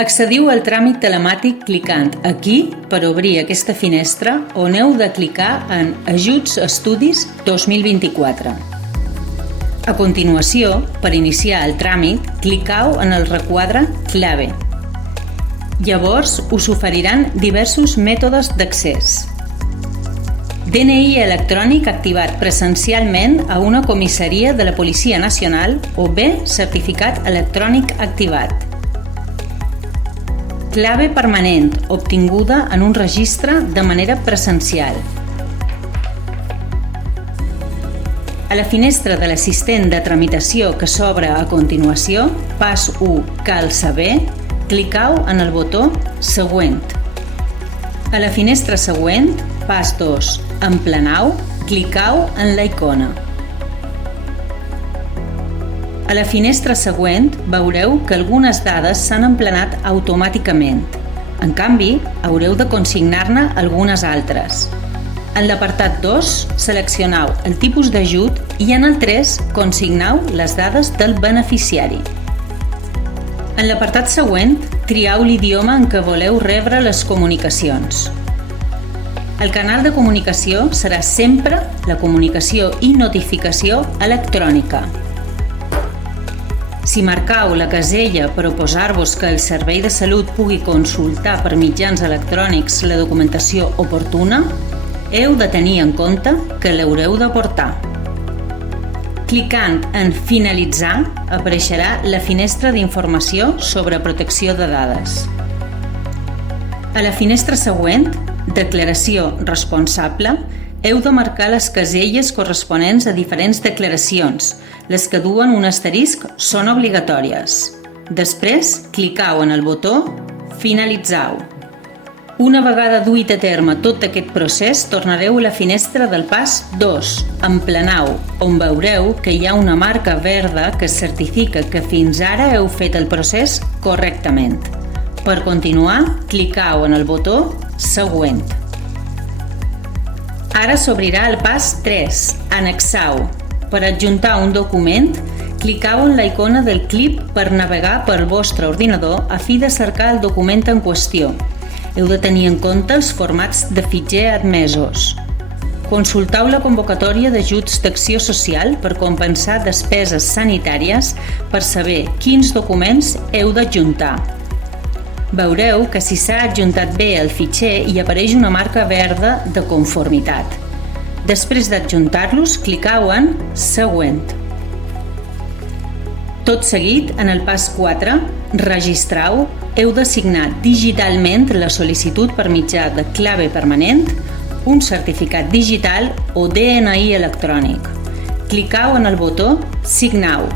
Accediu al tràmit telemàtic clicant aquí per obrir aquesta finestra on heu de clicar en Ajuts Estudis 2024. A continuació, per iniciar el tràmit, clicau en el requadre Clave. Llavors us oferiran diversos mètodes d'accés. DNI electrònic activat presencialment a una comissaria de la Policia Nacional o bé certificat electrònic activat. Clave permanent, obtinguda en un registre de manera presencial. A la finestra de l'assistent de tramitació que s'obre a continuació, pas 1, cal saber, clicau en el botó Següent. A la finestra següent, pas 2, emplenau, clicau en la icona. A la finestra següent veureu que algunes dades s'han emplenat automàticament. En canvi, haureu de consignar-ne algunes altres. En l'apartat 2, seleccionau el tipus d'ajut i en el 3, consignau les dades del beneficiari. En l'apartat següent, triau l'idioma en què voleu rebre les comunicacions. El canal de comunicació serà sempre la comunicació i notificació electrònica. Si marcau la casella per oposar-vos que el Servei de Salut pugui consultar per mitjans electrònics la documentació oportuna, heu de tenir en compte que l'haureu d'aportar. Clicant en Finalitzar apareixerà la finestra d'informació sobre protecció de dades. A la finestra següent, Declaració responsable, heu de marcar les caselles corresponents a diferents declaracions. Les que duen un asterisc són obligatòries. Després, clicau en el botó Finalitzau. Una vegada duit a terme tot aquest procés, tornareu a la finestra del pas 2, Emplenau, on veureu que hi ha una marca verda que certifica que fins ara heu fet el procés correctament. Per continuar, clicau en el botó Següent. Ara s'obrirà el pas 3, Annexau. Per adjuntar un document, clicau en la icona del clip per navegar pel vostre ordinador a fi de cercar el document en qüestió. Heu de tenir en compte els formats de fitxer admesos. Consultau la convocatòria d'ajuts d'acció social per compensar despeses sanitàries per saber quins documents heu d'adjuntar. Veureu que si s'ha adjuntat bé el fitxer hi apareix una marca verda de conformitat. Després d'adjuntar-los, clicau en Següent. Tot seguit, en el pas 4, Registrau, heu de signar digitalment la sol·licitud per mitjà de clave permanent, un certificat digital o DNI electrònic. Clicau en el botó Signau.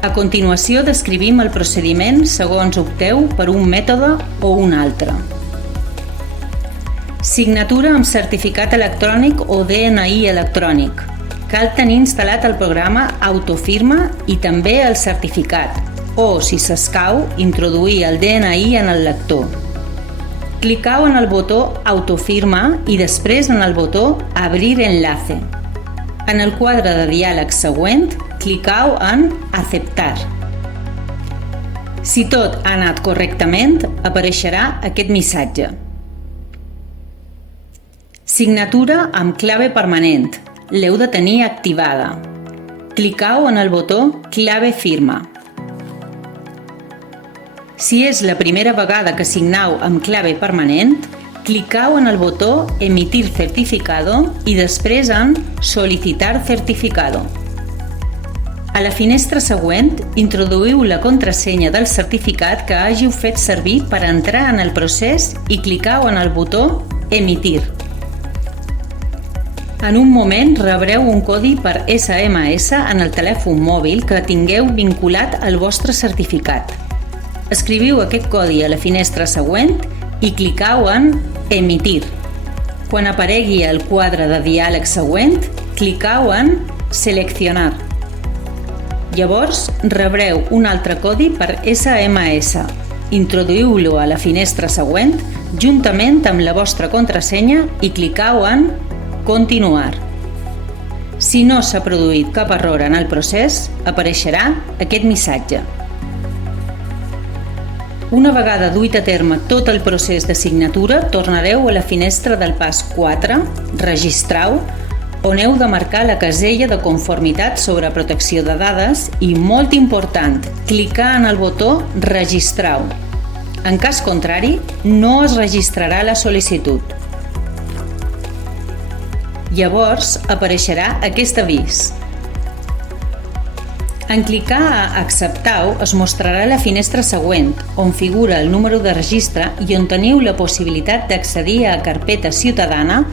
A continuació, descrivim el procediment segons opteu per un mètode o un altre. Signatura amb certificat electrònic o DNI electrònic. Cal tenir instal·lat el programa Autofirma i també el certificat, o, si s'escau, introduir el DNI en el lector. Clicau en el botó Autofirma i després en el botó Abrir enlace. En el quadre de diàleg següent, clicau en Aceptar. Si tot ha anat correctament, apareixerà aquest missatge. Signatura amb clave permanent. L'heu de tenir activada. Clicau en el botó Clave firma. Si és la primera vegada que signau amb clave permanent, clicau en el botó Emitir certificado i després en Solicitar certificado. A la finestra següent, introduïu la contrasenya del certificat que hàgiu fet servir per entrar en el procés i clicau en el botó Emitir. En un moment rebreu un codi per SMS en el telèfon mòbil que tingueu vinculat al vostre certificat. Escriviu aquest codi a la finestra següent i clicau en Emitir. Quan aparegui el quadre de diàleg següent, clicau en Seleccionar. Llavors, rebreu un altre codi per SMS. Introduïu-lo a la finestra següent juntament amb la vostra contrasenya i clicau en Continuar. Si no s'ha produït cap error en el procés, apareixerà aquest missatge. Una vegada duit a terme tot el procés de signatura, tornareu a la finestra del pas 4, Registrau, on heu de marcar la casella de conformitat sobre protecció de dades i, molt important, clicar en el botó Registrau. En cas contrari, no es registrarà la sol·licitud. Llavors apareixerà aquest avís. En clicar a Acceptau es mostrarà la finestra següent, on figura el número de registre i on teniu la possibilitat d'accedir a Carpeta Ciutadana,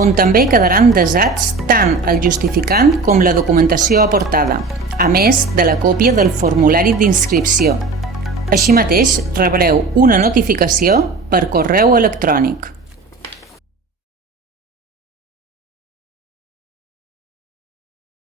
on també quedaran desats tant el justificant com la documentació aportada, a més de la còpia del formulari d'inscripció. Així mateix, rebreu una notificació per correu electrònic.